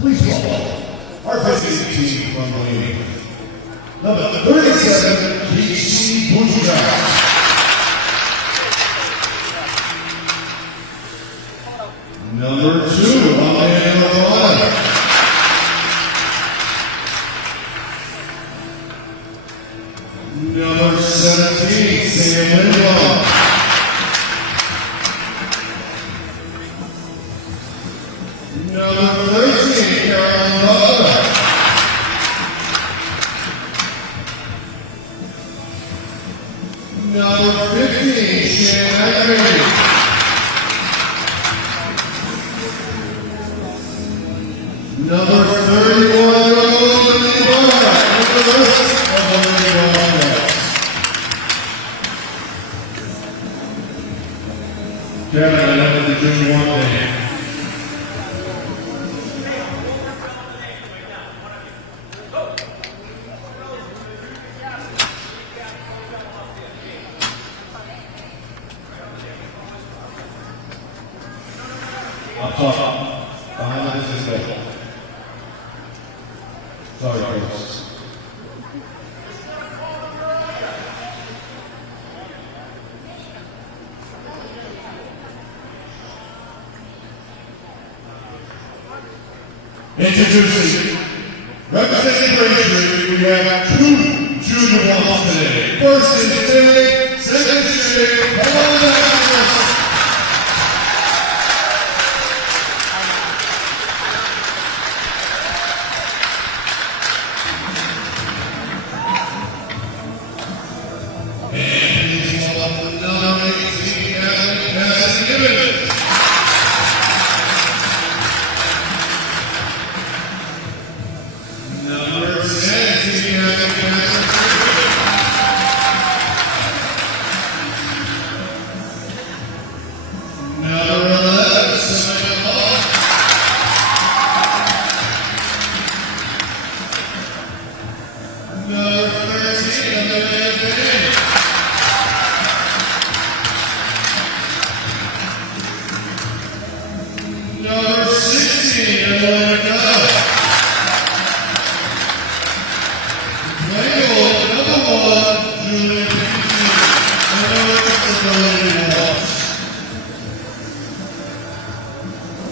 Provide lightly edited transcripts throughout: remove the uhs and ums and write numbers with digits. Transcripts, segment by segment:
Please welcome our visiting team from Weymouth. Number 37, T.C. Braintree. Number 2, Amanda Ryan. Number 17, Sam Lindblom. Number 13, Carolyn Butler. Number 15, Shannon Green. Number 31, Olivia Barr. Kevin, I know that you're doing one thing. Up top, behind the business table. Sorry, folks. Introducing, representing Braintree, we have 2 junior ones today. First is today, second shade, Paul. Number 16,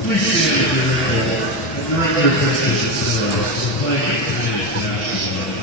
please stand if you're able. Direct your attention to the playing international level.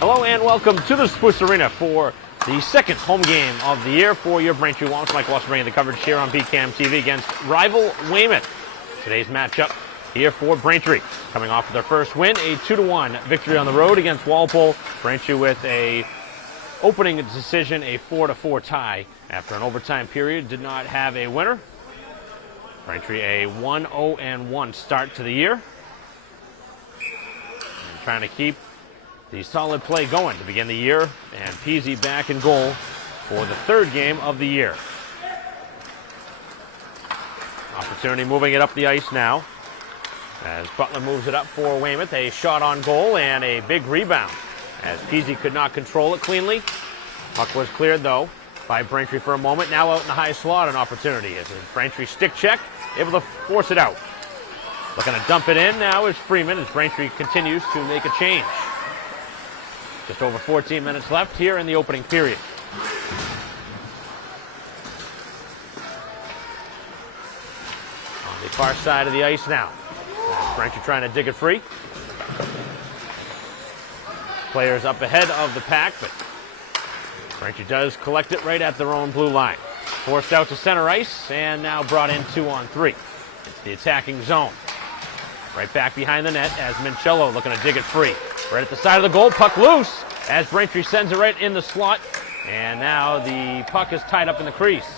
Hello and welcome to the Sports Arena for the second home game of the year for your Braintree Wolves. Michael Watson bringing the coverage here on BCAM TV against rival Weymouth. Today's matchup here for Braintree. Coming off of their first win, a 2-1 victory on the road against Walpole. Braintree with a opening decision, a 4-4 tie after an overtime period. Did not have a winner. Braintree a 1-0-1 start to the year. And trying to keep the solid play going to begin the year, and Peasy back in goal for the third game of the year. Opportunity moving it up the ice now as Butler moves it up for Weymouth. A shot on goal and a big rebound as Peasy could not control it cleanly. Puck was cleared though by Braintree for a moment. Now out in the high slot, an opportunity as a Braintree stick check, able to force it out. Looking to dump it in now is Freeman as Braintree continues to make a change. Just over 14 minutes left here in the opening period. On the far side of the ice now. Braintree trying to dig it free. Players up ahead of the pack, but Braintree does collect it right at their own blue line. Forced out to center ice and now brought in 2-on-3. It's the attacking zone. Right back behind the net as Minchello looking to dig it free. Right at the side of the goal, puck loose as Braintree sends it right in the slot. And now the puck is tied up in the crease.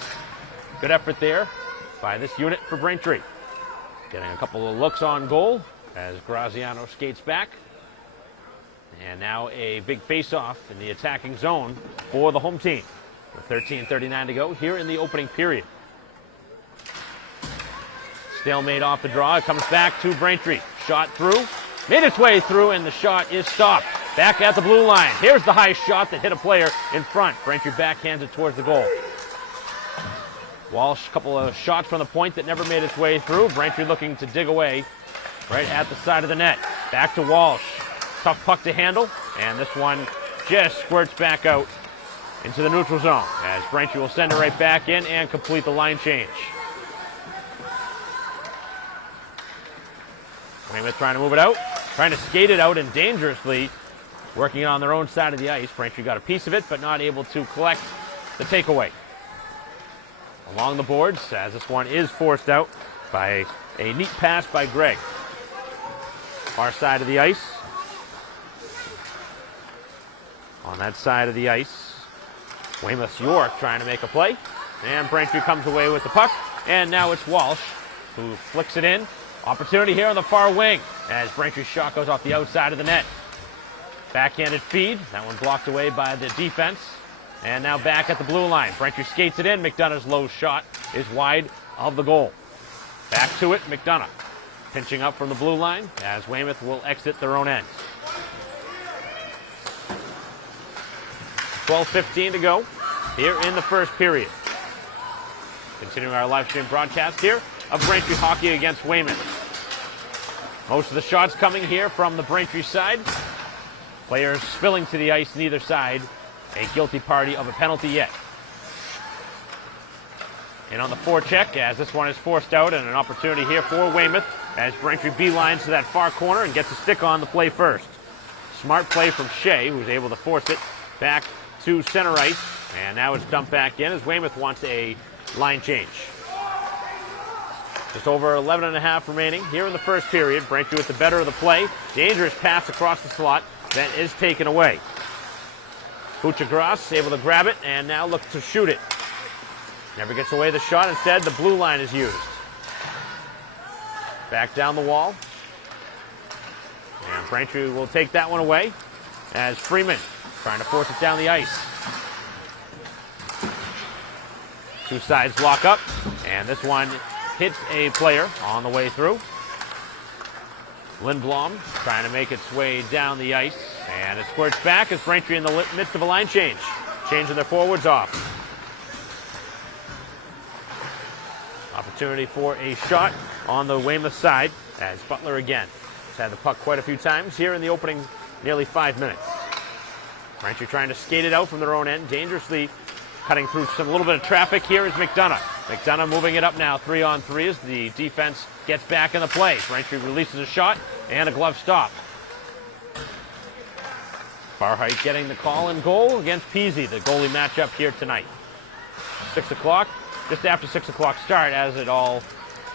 Good effort there by this unit for Braintree. Getting a couple of looks on goal as Graziano skates back. And now a big face-off in the attacking zone for the home team. With 13:39 to go here in the opening period. Stalemate off the draw. It comes back to Braintree. Shot through. Made its way through, and the shot is stopped. Back at the blue line. Here's the high shot that hit a player in front. Braintree backhands it towards the goal. Walsh, a couple of shots from the point that never made its way through. Braintree looking to dig away right at the side of the net. Back to Walsh. Tough puck to handle, and this one just squirts back out into the neutral zone as Braintree will send it right back in and complete the line change. Weymouth trying to move it out, trying to skate it out and dangerously working on their own side of the ice. Braintree got a piece of it, but not able to collect the takeaway. Along the boards, as this one is forced out by a neat pass by Gregg. Far side of the ice. On that side of the ice, Weymouth's York trying to make a play. And Braintree comes away with the puck. And now it's Walsh who flicks it in. Opportunity here on the far wing as Braintree's shot goes off the outside of the net. Backhanded feed. That one blocked away by the defense. And now back at the blue line. Braintree skates it in. McDonough's low shot is wide of the goal. Back to it, McDonough. Pinching up from the blue line as Weymouth will exit their own end. 12:15 to go here in the first period. Continuing our live stream broadcast here of Braintree hockey against Weymouth. Most of the shots coming here from the Braintree side. Players spilling to the ice neither side. A guilty party of a penalty yet. And on the forecheck as this one is forced out, and an opportunity here for Weymouth as Braintree beelines to that far corner and gets a stick on the play first. Smart play from Shea, who's able to force it back to center ice, and now it's dumped back in as Weymouth wants a line change. Just over 11 and a half remaining here in the first period. Braintree with the better of the play. Dangerous pass across the slot that is taken away. Buchagras able to grab it and now look to shoot it. Never gets away the shot. Instead, the blue line is used. Back down the wall. And Braintree will take that one away as Freeman trying to force it down the ice. Two sides lock up, and this one hits a player on the way through. Lindblom trying to make its way down the ice, and it squirts back as Braintree in the midst of a line change. Changing their forwards off. Opportunity for a shot on the Weymouth side as Butler again has had the puck quite a few times here in the opening nearly 5 minutes. Braintree trying to skate it out from their own end, dangerously cutting through a little bit of traffic. Here is McDonough. McDonough moving it up now, 3-on-3 as the defense gets back in the play. Braintree releases a shot and a glove stop. Farhite getting the call and goal against Peasy, the goalie matchup here tonight. 6 o'clock, just after 6 o'clock start as it all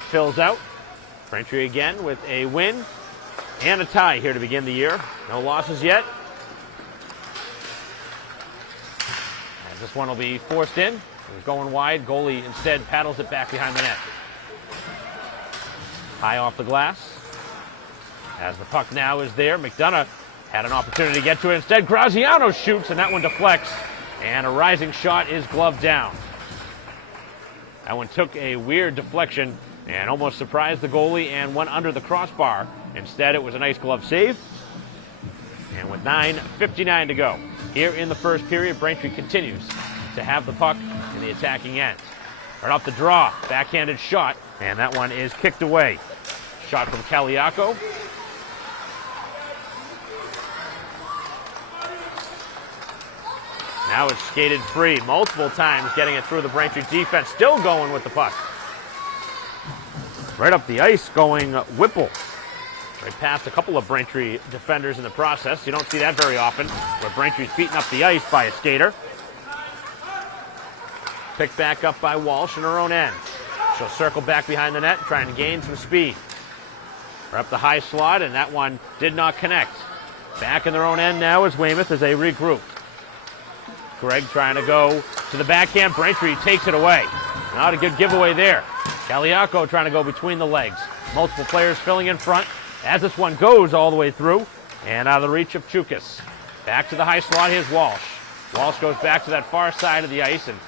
fills out. Braintree again with a win and a tie here to begin the year. No losses yet. As this one will be forced in. It was going wide. Goalie instead paddles it back behind the net. High off the glass. As the puck now is there, McDonough had an opportunity to get to it. Instead, Graziano shoots, and that one deflects. And a rising shot is gloved down. That one took a weird deflection and almost surprised the goalie and went under the crossbar. Instead, it was a nice glove save. And with 9:59 to go here in the first period, Braintree continues to have the puck in the attacking end. Right off the draw, backhanded shot, and that one is kicked away. Shot from Kaliako. Now it's skated free multiple times, getting it through the Braintree defense. Still going with the puck. Right up the ice going Whipple. Right past a couple of Braintree defenders in the process. You don't see that very often, where Braintree's beaten up the ice by a skater. Picked back up by Walsh in her own end. She'll circle back behind the net, trying to gain some speed. Right up the high slot, and that one did not connect. Back in their own end now is Weymouth as they regroup. Greg trying to go to the backhand. Braintree takes it away. Not a good giveaway there. Kaliako trying to go between the legs. Multiple players filling in front as this one goes all the way through and out of the reach of Chukas. Back to the high slot. Here's Walsh. Walsh goes back to that far side of the ice and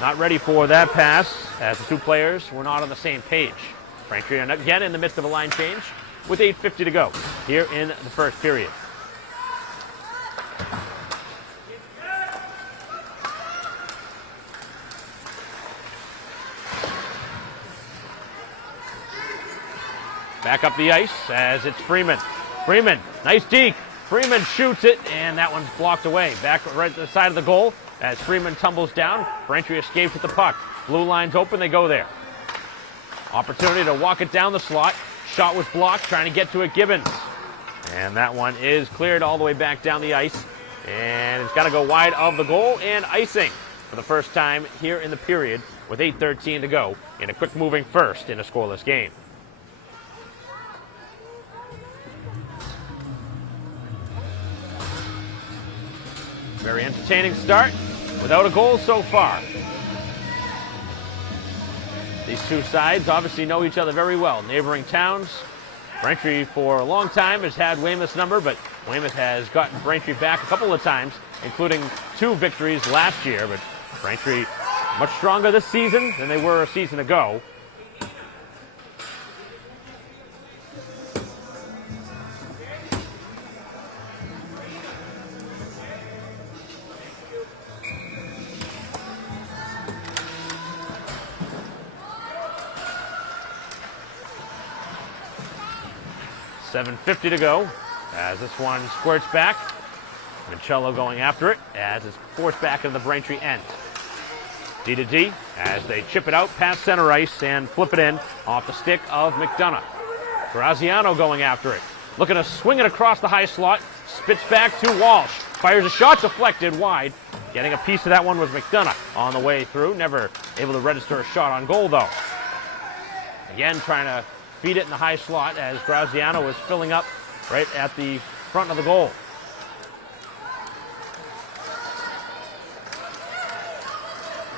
not ready for that pass as the two players were not on the same page. Braintree again in the midst of a line change with 8:50 to go here in the first period. Back up the ice as it's Freeman. Freeman, nice deke. Freeman shoots it, and that one's blocked away. Back right to the side of the goal as Freeman tumbles down. Braintree escapes with the puck. Blue line's open, they go there. Opportunity to walk it down the slot. Shot was blocked, trying to get to it, Gibbons. And that one is cleared all the way back down the ice. And it's got to go wide of the goal, and icing for the first time here in the period with 8:13 to go in a quick-moving first in a scoreless game. Very entertaining start, without a goal so far. These two sides obviously know each other very well. Neighboring towns. Braintree for a long time has had Weymouth's number, but Weymouth has gotten Braintree back a couple of times, including 2 victories last year. But Braintree much stronger this season than they were a season ago. $7:50 to go as this one squirts back. Mancello going after it as it's forced back into the Braintree end. D to D as they chip it out past center ice and flip it in off the stick of McDonough. Graziano going after it. Looking to swing it across the high slot. Spits back to Walsh. Fires a shot deflected wide. Getting a piece of that one was McDonough on the way through. Never able to register a shot on goal though. Again trying to feed it in the high slot as Graziano was filling up right at the front of the goal.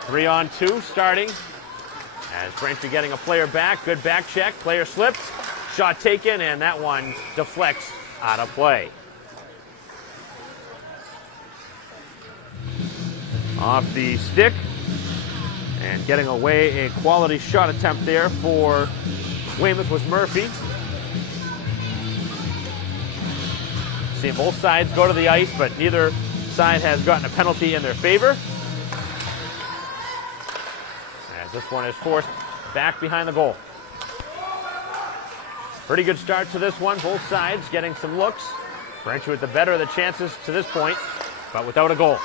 Three on two starting as Braintree getting a player back. Good back check. Player slips. Shot taken, and that one deflects out of play. Off the stick and getting away a quality shot attempt there for Weymouth was Murphy. See both sides go to the ice, but neither side has gotten a penalty in their favor. As this one is forced back behind the goal. Pretty good start to this one. Both sides getting some looks. Braintree with the better of the chances to this point, but without a goal.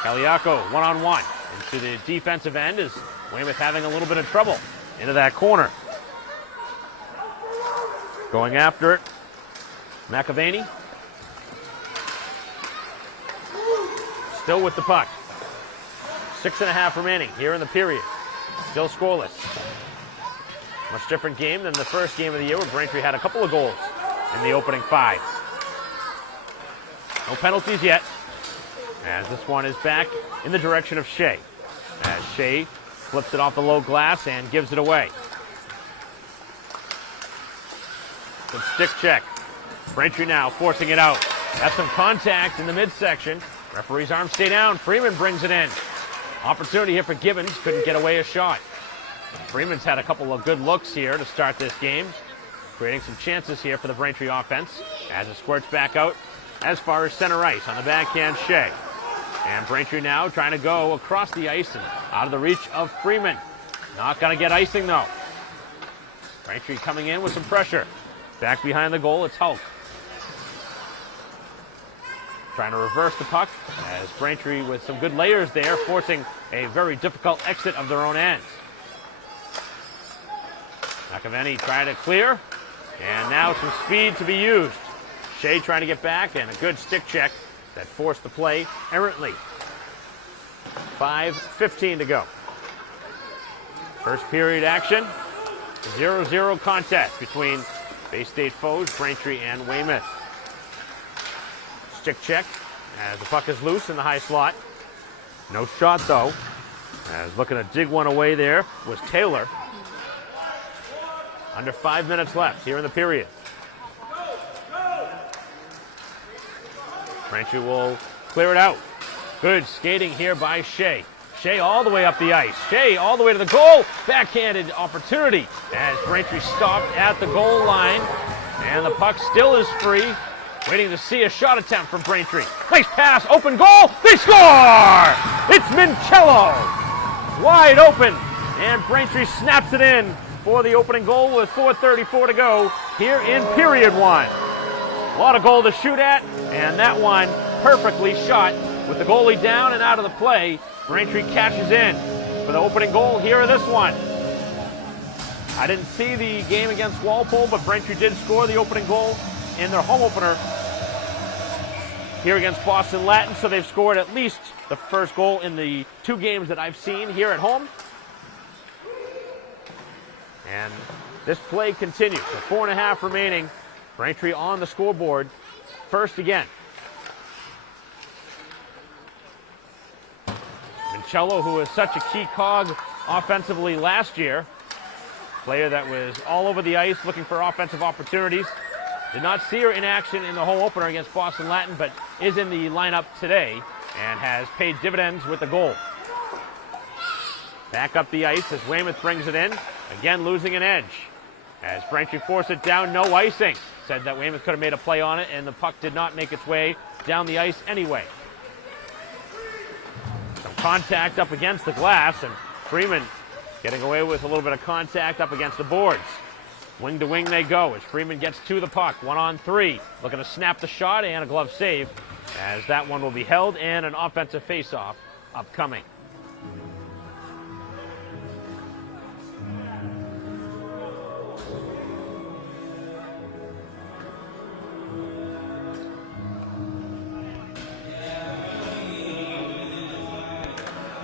Kaliako one-on-one into the defensive end as Weymouth having a little bit of trouble into that corner. Going after it, McAvaney. still with the puck. 6.5 remaining here in the period. Still scoreless. Much different game than the first game of the year where Braintree had a couple of goals in the opening 5. No penalties yet, as this one is back in the direction of Shea. As Shea flips it off the low glass and gives it away. Good stick check. Braintree now forcing it out. That's some contact in the midsection. Referee's arms stay down. Freeman brings it in. Opportunity here for Gibbons. Couldn't get away a shot. Freeman's had a couple of good looks here to start this game, creating some chances here for the Braintree offense as it squirts back out as far as center ice on the backhand Shea. And Braintree now trying to go across the ice and out of the reach of Freeman. Not going to get icing though. Braintree coming in with some pressure. Back behind the goal, it's Hulk. Trying to reverse the puck as Braintree with some good layers there, forcing a very difficult exit of their own end. McAvenny trying to clear, and now some speed to be used. Shea trying to get back, and a good stick check that forced the play errantly. 5:15 to go. First period action, 0-0 contest between Bay State foes, Braintree and Weymouth. Stick check as the puck is loose in the high slot. No shot though, as looking to dig one away there was Taylor. Under 5 minutes left here in the period. Braintree will clear it out. Good skating here by Shea. Shea all the way up the ice. Shea all the way to the goal. Backhanded opportunity as Braintree stopped at the goal line. And the puck still is free. Waiting to see a shot attempt from Braintree. Nice pass, open goal. They score! It's Mincello. Wide open. And Braintree snaps it in for the opening goal with 4:34 to go here in period 1. A lot of goal to shoot at, and that one perfectly shot with the goalie down and out of the play. Braintree cashes in for the opening goal here in this one. I didn't see the game against Walpole, but Braintree did score the opening goal in their home opener here against Boston Latin, so they've scored at least the first goal in the 2 games that I've seen here at home. And this play continues. So 4.5 remaining. Braintree on the scoreboard. First again. Mincello, who was such a key cog offensively last year. Player that was all over the ice looking for offensive opportunities. Did not see her in action in the home opener against Boston Latin, but is in the lineup today and has paid dividends with the goal. Back up the ice as Weymouth brings it in. Again, losing an edge. As Braintree forced it down, no icing. Said that Weymouth could have made a play on it, and the puck did not make its way down the ice anyway. Some contact up against the glass, and Freeman getting away with a little bit of contact up against the boards. Wing to wing they go as Freeman gets to the puck. 1-on-3. Looking to snap the shot and a glove save, as that one will be held, and an offensive face-off upcoming.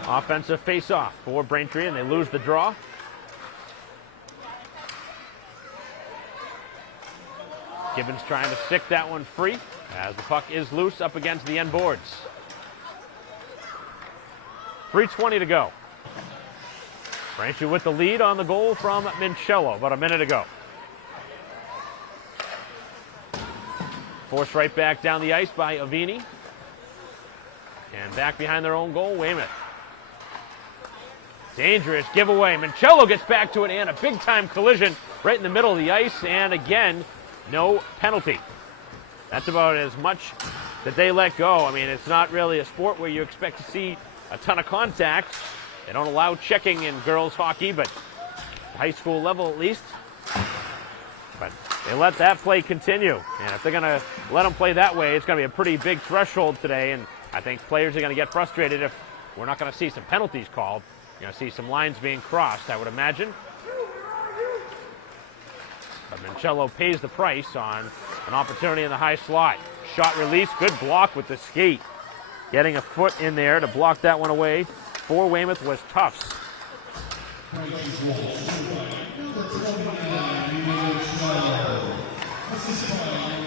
Offensive face-off for Braintree, and they lose the draw. Gibbons trying to stick that one free as the puck is loose up against the end boards. 3:20 to go. Braintree with the lead on the goal from Mincello about a minute ago. Forced right back down the ice by Avini. And back behind their own goal, Weymouth. Dangerous giveaway. Mincello gets back to it, and a big-time collision right in the middle of the ice, and again, no penalty. That's about as much that they let go. I mean, it's not really a sport where you expect to see a ton of contact. They don't allow checking in girls hockey, but high school level at least. But they let that play continue, and if they're going to let them play that way, it's going to be a pretty big threshold today, and I think players are going to get frustrated if we're not going to see some penalties called. You're going to see some lines being crossed, I would imagine. But Mincello pays the price on an opportunity in the high slot. Shot release, good block with the skate. Getting a foot in there to block that one away for Weymouth was Tufts.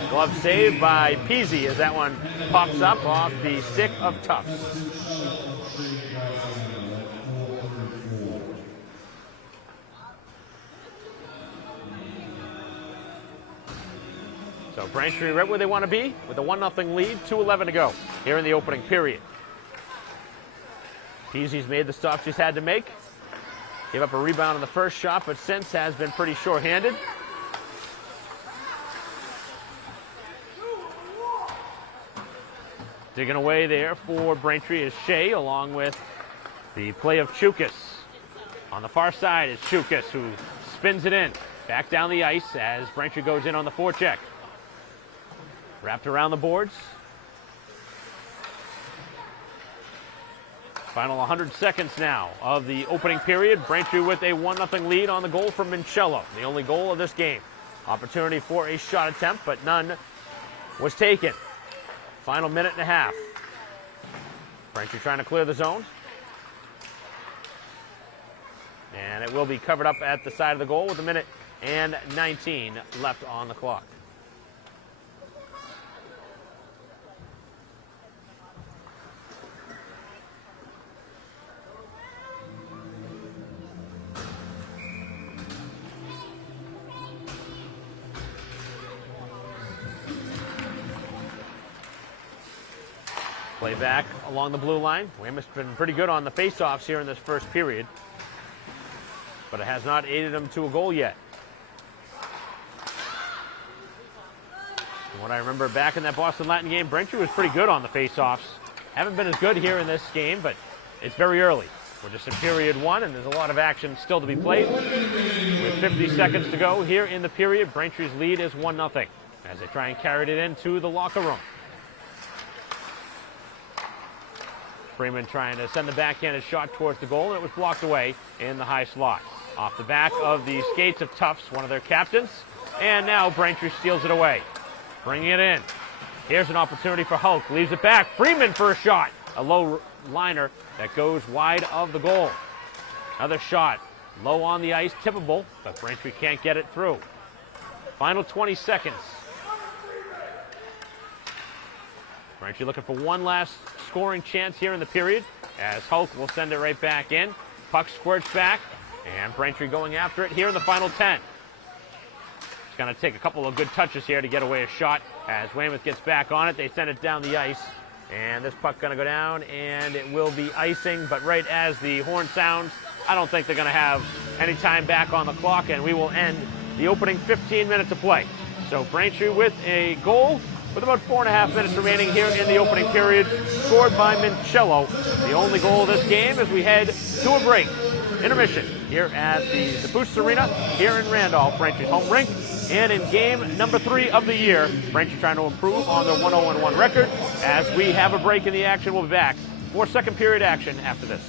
Glove saved by Peasy as that one pops up off the stick of Tufts. So Braintree right where they want to be with a 1-0 lead, 2:11 to go here in the opening period. Peasy's made the stop she's had to make. Gave up a rebound on the first shot, but since has been pretty short-handed. Digging away there for Braintree is Shea, along with the play of Chukas. On the far side is Chukas, who spins it in. Back down the ice as Braintree goes in on the forecheck. Wrapped around the boards. Final 100 seconds now of the opening period. Braintree with a 1-0 lead on the goal from Mincello, the only goal of this game. Opportunity for a shot attempt, but none was taken. Final minute and a half. Braintree trying to clear the zone. And it will be covered up at the side of the goal with 1:19 left on the clock. Play back along the blue line. Weymouth's been pretty good on the face-offs here in this first period, but it has not aided them to a goal yet. From what I remember back in that Boston Latin game, Braintree was pretty good on the face-offs. Haven't been as good here in this game, but it's very early. We're just in period one, and there's a lot of action still to be played. With 50 seconds to go here in the period, Braintree's lead is 1-0 as they try and carry it into the locker room. Freeman trying to send the backhanded shot towards the goal, and it was blocked away in the high slot. Off the back of the skates of Tufts, one of their captains, and now Braintree steals it away. Bringing it in. Here's an opportunity for Hulk. Leaves it back. Freeman for a shot. A low liner that goes wide of the goal. Another shot. Low on the ice, tippable, but Braintree can't get it through. Final 20 seconds. Braintree looking for one last scoring chance here in the period as Hulk will send it right back in. Puck squirts back, and Braintree going after it here in the final 10. It's going to take a couple of good touches here to get away a shot as Weymouth gets back on it. They send it down the ice, and this puck going to go down, and it will be icing, but right as the horn sounds, I don't think they're going to have any time back on the clock, and we will end the opening 15 minutes of play. So Braintree with a goal with about 4.5 minutes remaining here in the opening period, scored by Mincello. The only goal of this game as we head to a break. Intermission here at the Boost Arena here in Randolph, Braintree's home rink. And in game number 3 of the year, Braintree trying to improve on their 1-0-1 record. As we have a break in the action, we'll be back for second period action after this.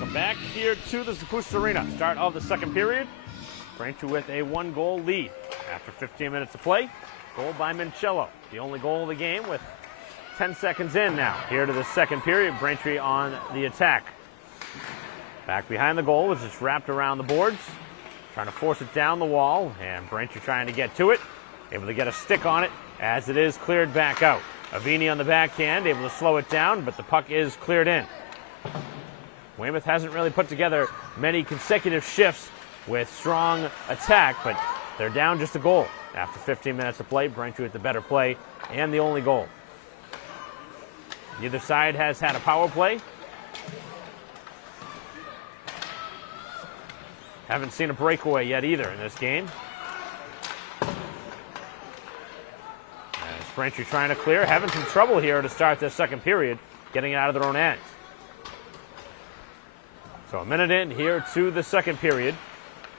Welcome back here to the Zapruder Arena. Start of the second period. Braintree with a 1-goal lead after 15 minutes of play. Goal by Mincello, the only goal of the game with 10 seconds in now. Here to the second period, Braintree on the attack. Back behind the goal, which is wrapped around the boards. Trying to force it down the wall, and Braintree trying to get to it. Able to get a stick on it as it is cleared back out. Avini on the backhand, able to slow it down, but the puck is cleared in. Weymouth hasn't really put together many consecutive shifts with strong attack, but they're down just a goal. After 15 minutes of play, Braintree with the better play and the only goal. Neither side has had a power play. Haven't seen a breakaway yet either in this game. As Braintree trying to clear, having some trouble here to start this second period, getting it out of their own end. So a minute in here to the second period,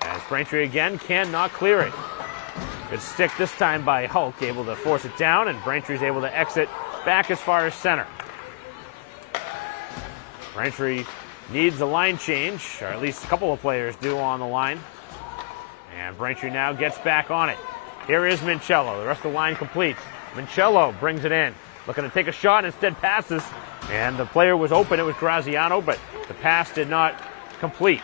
as Braintree again cannot clear it. Good stick this time by Hulk, able to force it down, and Braintree's able to exit back as far as center. Braintree needs a line change, or at least a couple of players do on the line. And Braintree now gets back on it. Here is Mincello. The rest of the line completes. Mincello brings it in. Looking to take a shot, instead passes. And the player was open. It was Graziano, but the pass did not complete.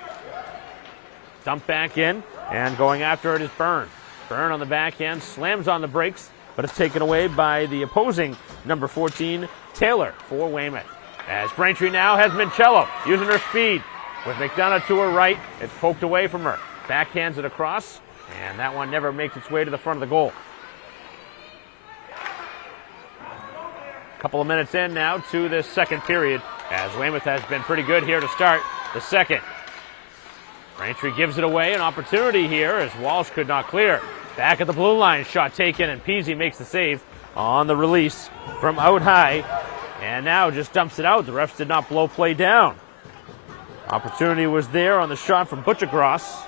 Dumped back in, and going after it is Byrne. Byrne on the backhand, slams on the brakes, but it's taken away by the opposing number 14, Taylor, for Weymouth. As Braintree now has Mincello using her speed. With McDonough to her right, it's poked away from her. Backhands it across, and that one never makes its way to the front of the goal. Couple of minutes in now to this second period, as Weymouth has been pretty good here to start the second. Braintree gives it away, an opportunity here as Walsh could not clear. Back at the blue line, shot taken, and Peasy makes the save on the release from out high, and now just dumps it out. The refs did not blow play down. Opportunity was there on the shot from Butchergross.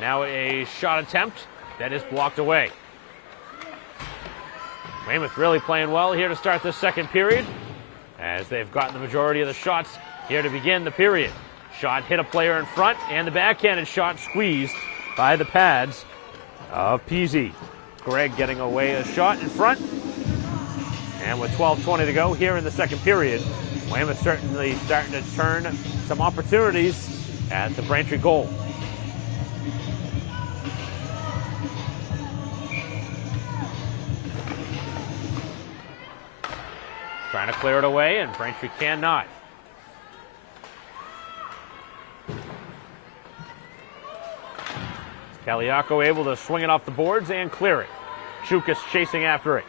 Now a shot attempt that is blocked away. Weymouth really playing well here to start this second period, as they've gotten the majority of the shots here to begin the period. Shot hit a player in front, and the backhanded shot squeezed by the pads of Peasy. Gregg getting away a shot in front. And with 12:20 to go here in the second period, Weymouth certainly starting to turn some opportunities at the Braintree goal. Trying to clear it away, and Braintree cannot. Kaliako able to swing it off the boards and clear it. Chukas chasing after it.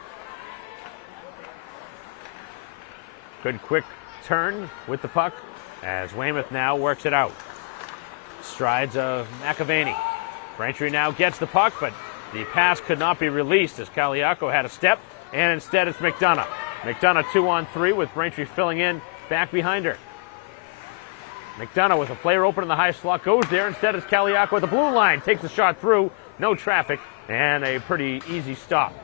Good quick turn with the puck as Weymouth now works it out. Strides of McAvaney. Braintree now gets the puck, but the pass could not be released as Kaliako had a step, and instead it's McDonough. McDonough 2-on-3 with Braintree filling in back behind her. McDonough with a player open in the high slot goes there. Instead it's Kaliako with the blue line. Takes the shot through. No traffic and a pretty easy stop.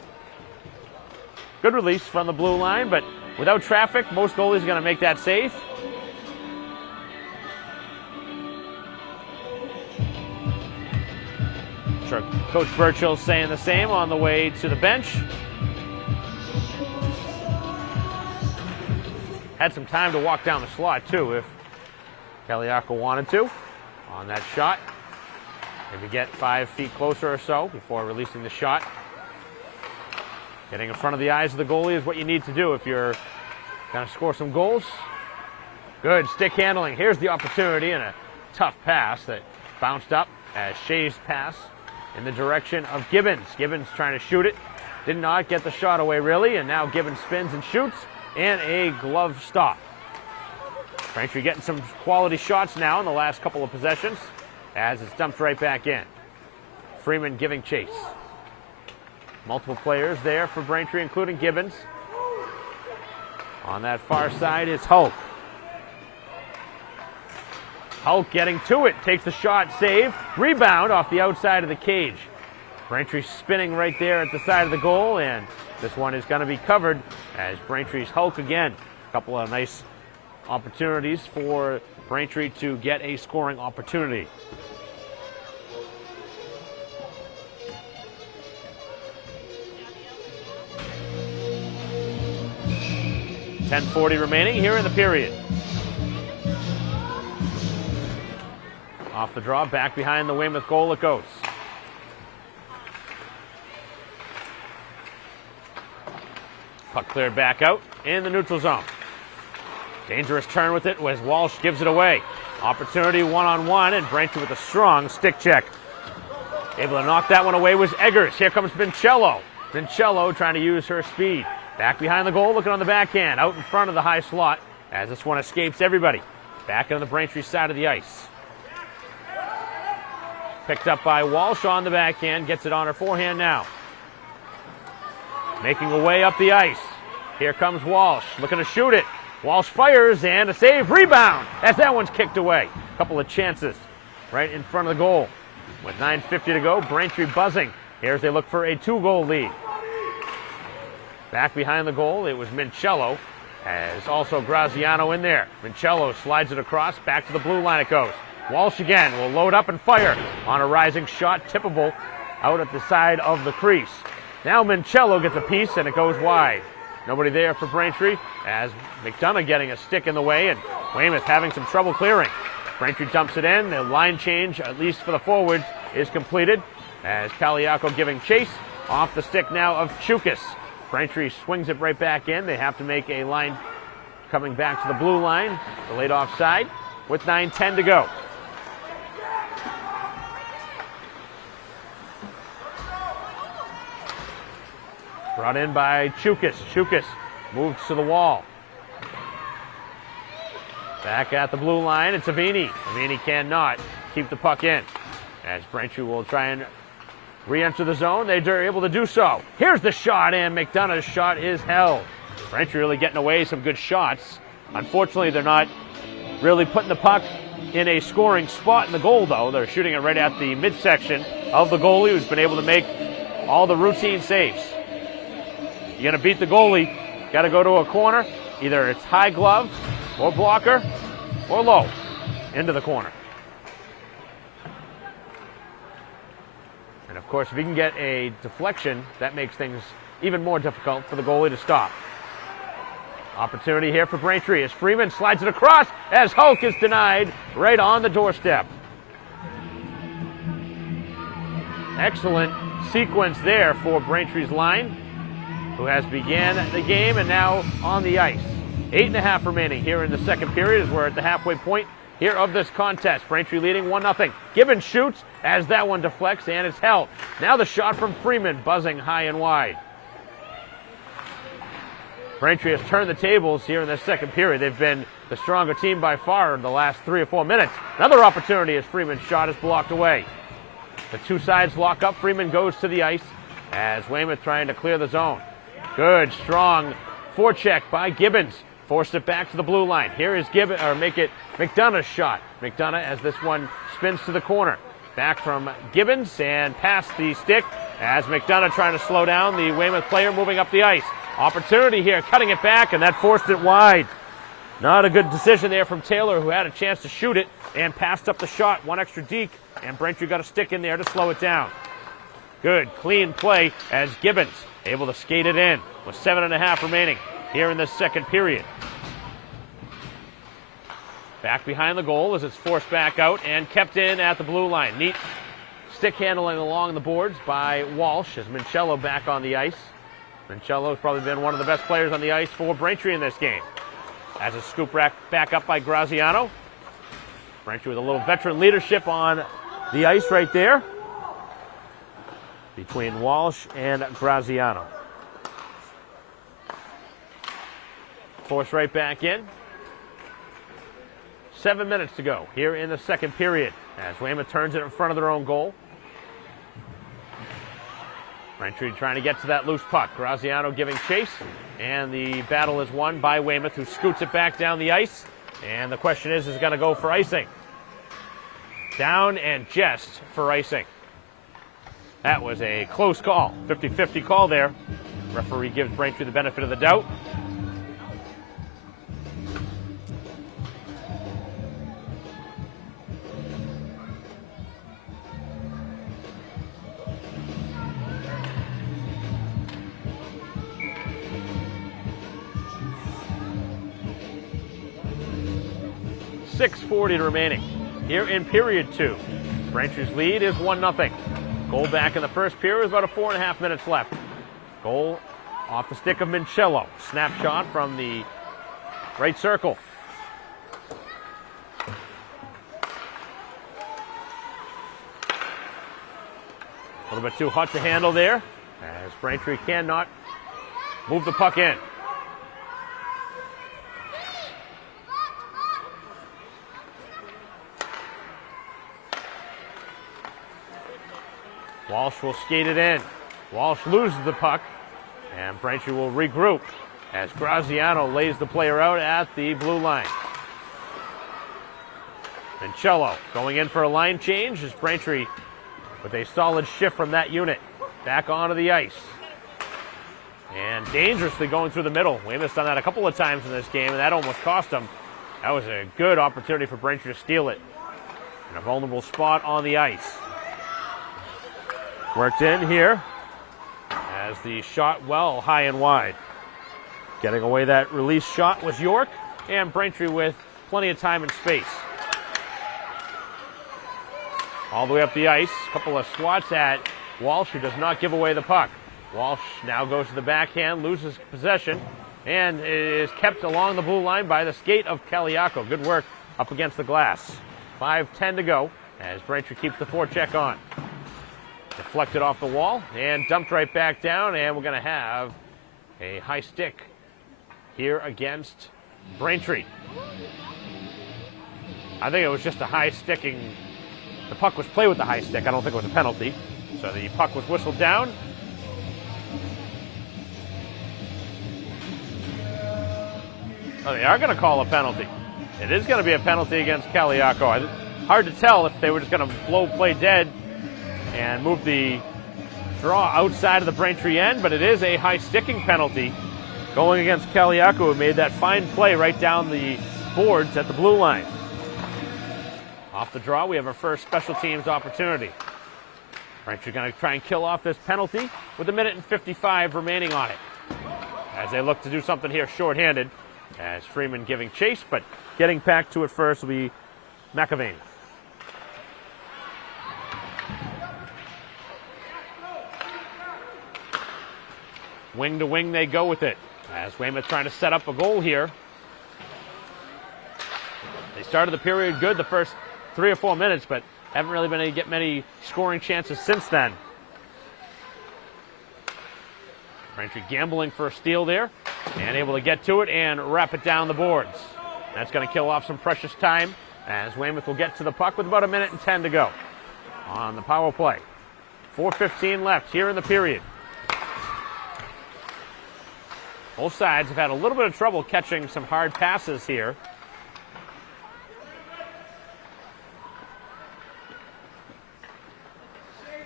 Good release from the blue line, but without traffic, most goalies are going to make that save. Sure, Coach Burchill saying the same on the way to the bench. Had some time to walk down the slot, too, if Kaliako wanted to on that shot. Maybe get 5 feet closer or so before releasing the shot. Getting in front of the eyes of the goalie is what you need to do if you're going to score some goals. Good stick handling. Here's the opportunity, and a tough pass that bounced up as Shea's pass in the direction of Gibbons. Gibbons trying to shoot it. Did not get the shot away, really, and now Gibbons spins and shoots. And a glove stop. Braintree getting some quality shots now in the last couple of possessions as it's dumped right back in. Freeman giving chase. Multiple players there for Braintree, including Gibbons. On that far side is Hulk. Hulk getting to it. Takes the shot, save. Rebound off the outside of the cage. Braintree spinning right there at the side of the goal, and this one is going to be covered as Braintree's Hulk again. A couple of nice opportunities for Braintree to get a scoring opportunity. .10:40 remaining here in the period. Off the draw, back behind the Weymouth goal it goes. Puck cleared back out in the neutral zone. Dangerous turn with it as Walsh gives it away. Opportunity one-on-one, and Braintree with a strong stick check. Able to knock that one away was Eggers. Here comes Vincello. Vincello trying to use her speed. Back behind the goal, looking on the backhand, out in front of the high slot as this one escapes everybody. Back on the Braintree side of the ice. Picked up by Walsh on the backhand, gets it on her forehand now. Making a way up the ice. Here comes Walsh, looking to shoot it. Walsh fires, and a save, rebound, as that one's kicked away. A couple of chances right in front of the goal. With 9:50 to go, Braintree buzzing. Here's they look for a 2-goal lead. Back behind the goal, it was Vincello, as also Graziano in there. Vincello slides it across, back to the blue line it goes. Walsh again will load up and fire on a rising shot, tippable out at the side of the crease. Now Vincello gets a piece, and it goes wide. Nobody there for Braintree, as McDonough getting a stick in the way, and Weymouth having some trouble clearing. Braintree dumps it in. The line change, at least for the forwards, is completed, as Kaliako giving chase off the stick now of Chukis. Braintree swings it right back in. They have to make a line coming back to the blue line, the laid off side, with 9:10 to go. Brought in by Chukis. Chukis moves to the wall. Back at the blue line, it's Avini. Avini cannot keep the puck in, as Braintree will try and re-enter the zone. They're able to do so. Here's the shot, and McDonough's shot is held. Braintree really getting away some good shots. Unfortunately, they're not really putting the puck in a scoring spot in the goal, though. They're shooting it right at the midsection of the goalie, who's been able to make all the routine saves. You're going to beat the goalie, got to go to a corner. Either it's high glove or blocker or low into the corner. And of course, if you can get a deflection, that makes things even more difficult for the goalie to stop. Opportunity here for Braintree as Freeman slides it across as Hulk is denied right on the doorstep. Excellent sequence there for Braintree's line, who has began the game and now on the ice. 8.5 remaining here in the second period as we're at the halfway point here of this contest. Braintree leading 1-0. Gibbons shoots as that one deflects, and it's held. Now the shot from Freeman, buzzing high and wide. Braintree has turned the tables here in the second period. They've been the stronger team by far in the last 3 or 4 minutes. Another opportunity as Freeman's shot is blocked away. The two sides lock up. Freeman goes to the ice as Weymouth trying to clear the zone. Good, strong forecheck by Gibbons. Forced it back to the blue line. Here is Gibbons, or make it McDonough's shot. McDonough as this one spins to the corner. Back from Gibbons and past the stick as McDonough trying to slow down the Weymouth player moving up the ice. Opportunity here, cutting it back, and that forced it wide. Not a good decision there from Taylor, who had a chance to shoot it and passed up the shot. One extra deke, and Braintree got a stick in there to slow it down. Good, clean play as Gibbons able to skate it in with 7.5 remaining here in the second period. Back behind the goal as it's forced back out and kept in at the blue line. Neat stick handling along the boards by Walsh as Vincello back on the ice. Vincello has probably been one of the best players on the ice for Braintree in this game. As a scoop back up by Graziano. Braintree with a little veteran leadership on the ice right there between Walsh and Graziano. Force right back in. 7 minutes to go here in the second period as Weymouth turns it in front of their own goal. Braintree trying to get to that loose puck. Graziano giving chase, and the battle is won by Weymouth, who scoots it back down the ice. And the question is it going to go for icing? Down and just for icing. That was a close call, 50-50 call there. Referee gives Braintree the benefit of the doubt. .640 remaining here in period 2. Braintree's lead is 1-0. Goal back in the first period with about 4.5 minutes left. Goal off the stick of Mincello. Snapshot from the right circle. A little bit too hot to handle there, as Braintree cannot move the puck in. Walsh will skate it in. Walsh loses the puck, and Braintree will regroup as Graziano lays the player out at the blue line. Mincello going in for a line change as Braintree with a solid shift from that unit back onto the ice. And dangerously going through the middle. Weymouth's done that a couple of times in this game, and that almost cost them. That was a good opportunity for Braintree to steal it in a vulnerable spot on the ice. Worked in here as the shot well high and wide. Getting away that release shot was York, and Braintree with plenty of time and space. All the way up the ice, a couple of swats at Walsh, who does not give away the puck. Walsh now goes to the backhand, loses possession, and is kept along the blue line by the skate of Kaliako. Good work up against the glass. 5:10 to go as Braintree keeps the forecheck on. Deflected off the wall and dumped right back down, and we're going to have a high stick here against Braintree. I think it was just a high sticking. The puck was played with the high stick. I don't think it was a penalty. So the puck was whistled down. Oh, they are going to call a penalty. It is going to be a penalty against Kaliako. Hard to tell if they were just going to blow play dead and move the draw outside of the Braintree end, but it is a high sticking penalty going against Kaliako, who made that fine play right down the boards at the blue line. Off the draw, we have our first special teams opportunity. Braintree going to try and kill off this penalty with 1:55 remaining on it, as they look to do something here shorthanded, as Freeman giving chase, but getting back to it first will be McAvane. Wing to wing they go with it, as Weymouth trying to set up a goal here. They started the period good the first 3 or 4 minutes, but haven't really been able to get many scoring chances since then. Braintree gambling for a steal there, and able to get to it and wrap it down the boards. That's going to kill off some precious time, as Weymouth will get to the puck with about 1:10 to go on the power play. 4:15 left here in the period. Both sides have had a little bit of trouble catching some hard passes here.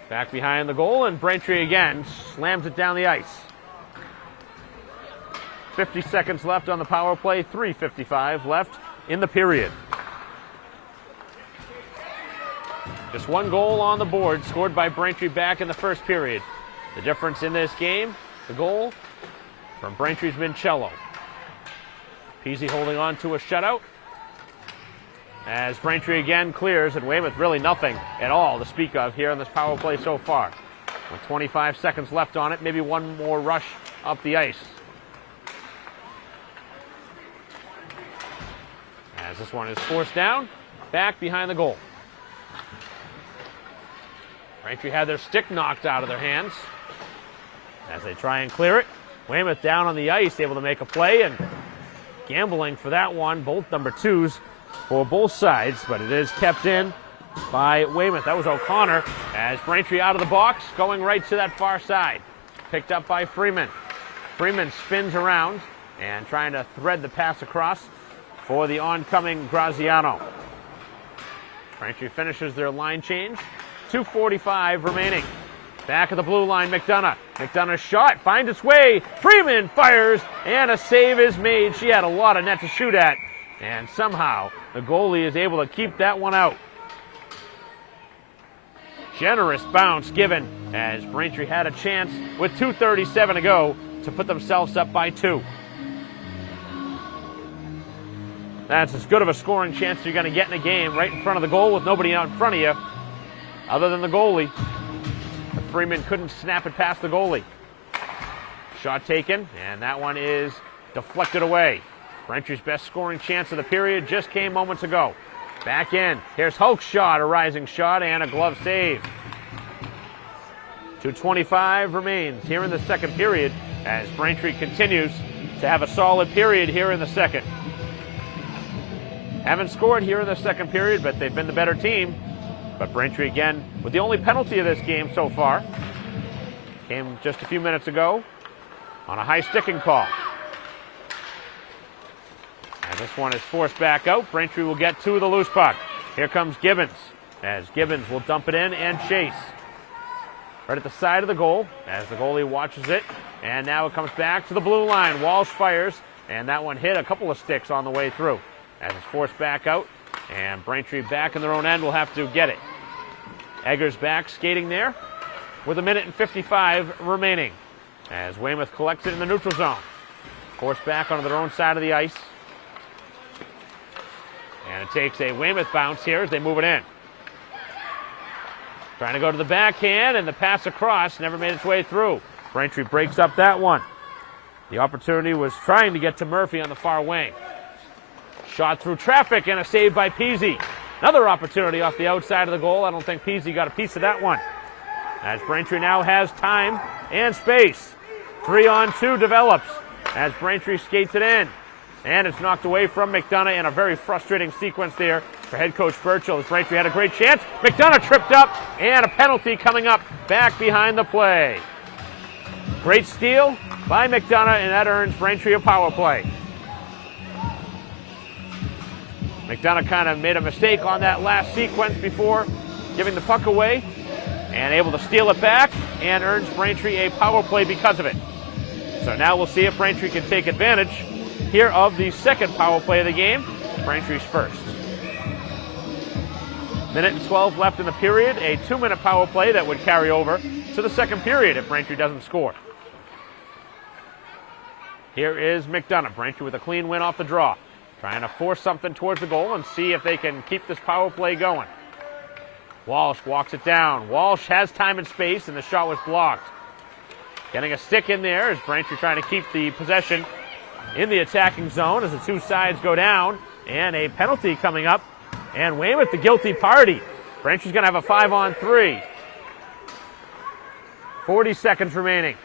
Back behind the goal, and Braintree again slams it down the ice. 50 seconds left on the power play, 3:55 left in the period. Just one goal on the board, scored by Braintree back in the first period. The difference in this game, the goal from Braintree's Mincello. Peasy holding on to a shutout, as Braintree again clears, and Weymouth really nothing at all to speak of here on this power play so far. With 25 seconds left on it, maybe one more rush up the ice. As this one is forced down, back behind the goal. Braintree had their stick knocked out of their hands as they try and clear it. Weymouth down on the ice, able to make a play, and gambling for that one, both number 2s for both sides, but it is kept in by Weymouth. That was O'Connor, as Braintree out of the box, going right to that far side. Picked up by Freeman. Freeman spins around and trying to thread the pass across for the oncoming Graziano. Braintree finishes their line change. 2:45 remaining Back at the blue line, McDonough. McDonough's shot finds its way. Freeman fires, and a save is made. She had a lot of net to shoot at, and somehow the goalie is able to keep that one out. Generous bounce given as Braintree had a chance with 2:37 to go to put themselves up by 2. That's as good of a scoring chance as you're going to get in a game, right in front of the goal with nobody out in front of you other than the goalie. But Freeman couldn't snap it past the goalie. Shot taken, and that one is deflected away. Braintree's best scoring chance of the period just came moments ago. Back in. Here's Hulk's shot, a rising shot, and a glove save. 2:25 remains here in the second period as Braintree continues to have a solid period here in the second. Haven't scored here in the second period, but they've been the better team. But Braintree again with the only penalty of this game so far. Came just a few minutes ago on a high sticking call. And this one is forced back out. Braintree will get to the loose puck. Here comes Gibbons as Gibbons will dump it in and chase. Right at the side of the goal as the goalie watches it. And now it comes back to the blue line. Walsh fires, and that one hit a couple of sticks on the way through. As it's forced back out, and Braintree back in their own end will have to get it. Eggers back skating there with 1:55 remaining as Weymouth collects it in the neutral zone. Forced back onto their own side of the ice. And it takes a Weymouth bounce here as they move it in. Trying to go to the backhand, and the pass across never made its way through. Braintree breaks up that one. The opportunity was trying to get to Murphy on the far wing. Shot through traffic and a save by Peasy. Another opportunity off the outside of the goal. I don't think Peasy got a piece of that one. As Braintree now has time and space. 3-on-2 develops as Braintree skates it in. And it's knocked away from McDonough in a very frustrating sequence there for head coach Burchell as Braintree had a great chance. McDonough tripped up and a penalty coming up back behind the play. Great steal by McDonough, and that earns Braintree a power play. McDonough kind of made a mistake on that last sequence before giving the puck away and able to steal it back and earns Braintree a power play because of it. So now we'll see if Braintree can take advantage here of the second power play of the game. Braintree's first. 1:12 left in the period. A 2-minute power play that would carry over to the second period if Braintree doesn't score. Here is McDonough. Braintree with a clean win off the draw. Trying to force something towards the goal and see if they can keep this power play going. Walsh walks it down. Walsh has time and space, and the shot was blocked. Getting a stick in there as Braintree trying to keep the possession in the attacking zone as the two sides go down. And a penalty coming up. And Weymouth, the guilty party. Braintree's going to have a 5-on-3. 40 seconds remaining.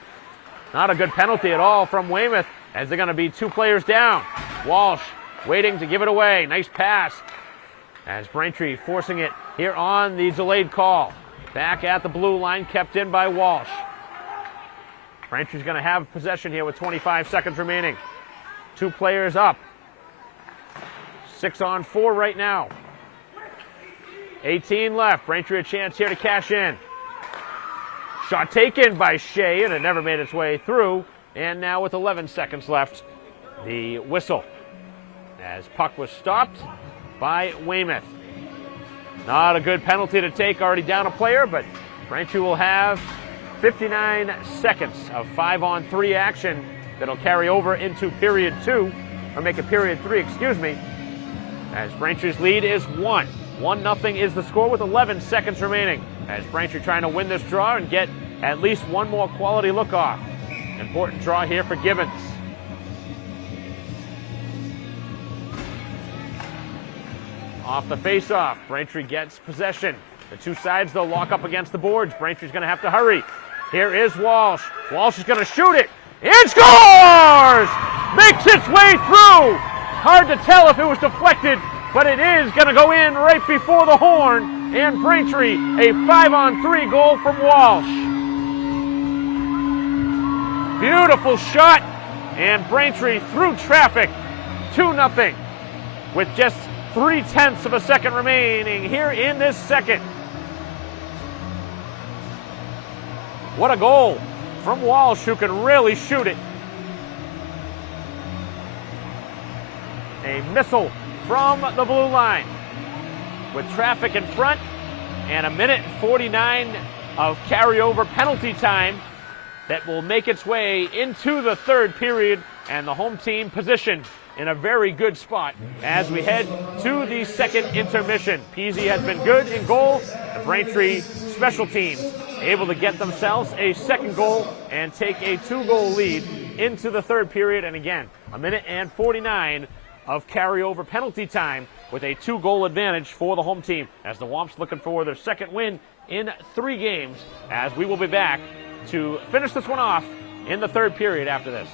Not a good penalty at all from Weymouth as they're going to be 2 players down. Walsh waiting to give it away. Nice pass as Braintree forcing it here on the delayed call. Back at the blue line, kept in by Walsh. Braintree's going to have possession here with 25 seconds remaining. 2 players up. 6-on-4 right now. 18 left. Braintree a chance here to cash in. Shot taken by Shea, and it never made its way through. And now with 11 seconds left, the whistle as puck was stopped by Weymouth. Not a good penalty to take, already down a player, but Braintree will have 59 seconds of 5-on-3 action that'll carry over into period 2, or make it period 3, excuse me, as Braintree's lead is 1. 1-0 is the score with 11 seconds remaining as Braintree trying to win this draw and get at least one more quality look off. Important draw here for Gibbons. Off the face-off, Braintree gets possession. The 2 sides, they'll lock up against the boards. Braintree's going to have to hurry. Here is Walsh. Walsh is going to shoot it and scores! Makes its way through. Hard to tell if it was deflected, but it is going to go in right before the horn. And Braintree, a 5-on-3 goal from Walsh. Beautiful shot, and Braintree through traffic, 2-0, with just 0.3 of a second remaining here in this second. What a goal from Walsh, who can really shoot it. A missile from the blue line with traffic in front and 1:49 of carryover penalty time that will make its way into the third period, and the home team positioned in a very good spot as we head to the second intermission. Peasy has been good in goal. The Braintree special teams able to get themselves a second goal and take a 2-goal lead into the third period. And again, 1:49 of carryover penalty time with a 2-goal advantage for the home team, as the Womps looking for their second win in 3 games, as we will be back to finish this one off in the third period after this.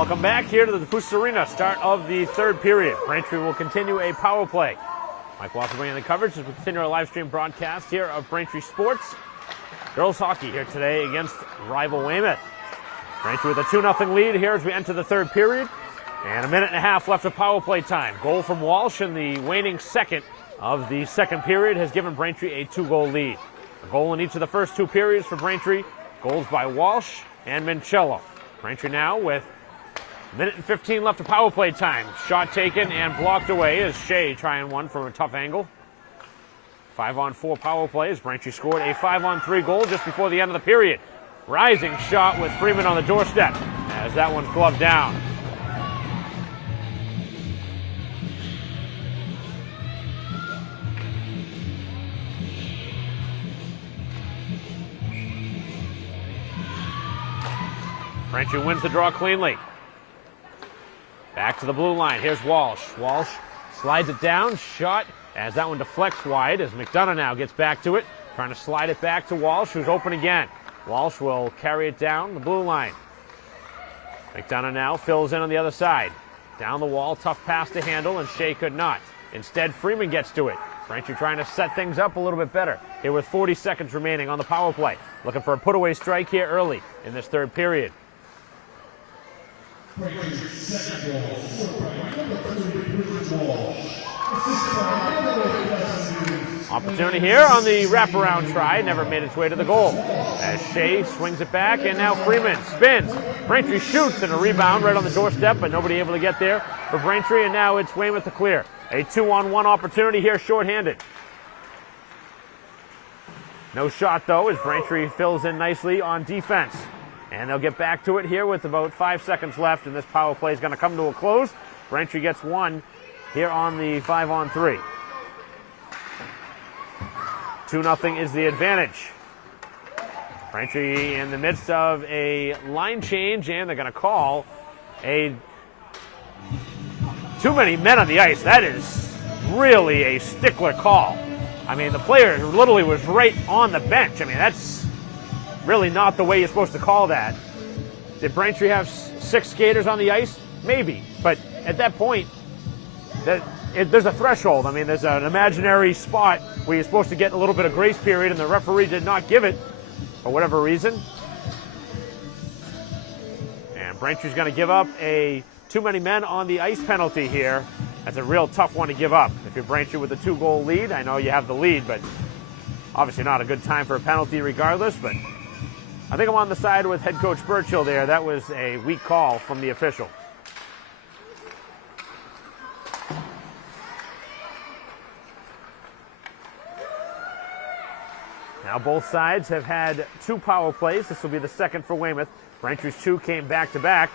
Welcome back here to the DePuce Arena, start of the third period. Braintree will continue a power play. Mike Walker bringing the coverage as we continue our live stream broadcast here of Braintree Sports. Girls hockey here today against rival Weymouth. Braintree with a 2-0 lead here as we enter the third period. And a minute and a half left of power play time. Goal from Walsh in the waning second of the second period has given Braintree a 2-goal lead. A goal in each of the first 2 periods for Braintree. Goals by Walsh and Mincello. Braintree now with a minute and 15 left of power play time. Shot taken and blocked away as Shea trying one from a tough angle. 5-on-4 power play as Braintree scored a 5-on-3 goal just before the end of the period. Rising shot with Freeman on the doorstep as that one's gloved down. Braintree wins the draw cleanly. Back to the blue line. Here's Walsh. Walsh slides it down. Shot as that one deflects wide as McDonough now gets back to it. Trying to slide it back to Walsh, who's open again. Walsh will carry it down the blue line. McDonough now fills in on the other side. Down the wall, tough pass to handle, and Shea could not. Instead, Freeman gets to it. Braintree trying to set things up a little bit better here with 40 seconds remaining on the power play. Looking for a put-away strike here early in this third period. Opportunity here on the wraparound try, never made its way to the goal. As Shea swings it back, and now Freeman spins. Braintree shoots, and a rebound right on the doorstep, but nobody able to get there for Braintree, and now it's Weymouth to clear. A 2-on-1 opportunity here, shorthanded. No shot, though, as Braintree fills in nicely on defense. And they'll get back to it here with about 5 seconds left, and this power play is going to come to a close. Braintree gets one here on the 5-on-3. 2-0 is the advantage. Braintree in the midst of a line change, and they're going to call a too many men on the ice. That is really a stickler call. I mean, the player literally was right on the bench. I mean, that's really not the way you're supposed to call that. Did Braintree have 6 skaters on the ice? Maybe. But at that point, there's a threshold. I mean, there's an imaginary spot where you're supposed to get a little bit of grace period, and the referee did not give it for whatever reason. And Braintree's going to give up a too many men on the ice penalty here. That's a real tough one to give up. If you're Braintree with a 2-goal lead, I know you have the lead, but obviously not a good time for a penalty regardless. But I think I'm on the side with head coach Burchill there. That was a weak call from the official. Now both sides have had 2 power plays. This will be the second for Weymouth. Braintree's 2 came back-to-back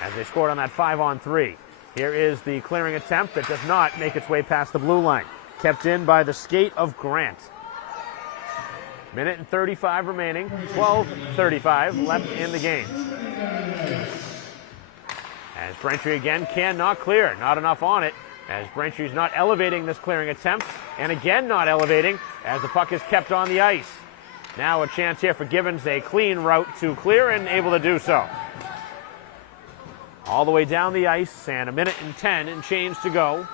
as they scored on that 5-on-3. Here is the clearing attempt that does not make its way past the blue line. Kept in by the skate of Grant. Minute and 35 remaining. 12:35 left in the game. As Braintree again cannot clear. Not enough on it. As Braintree's not elevating this clearing attempt. And again not elevating as the puck is kept on the ice. Now a chance here for Gibbons. A clean route to clear and able to do so. All the way down the ice, and a minute and 10 and change to go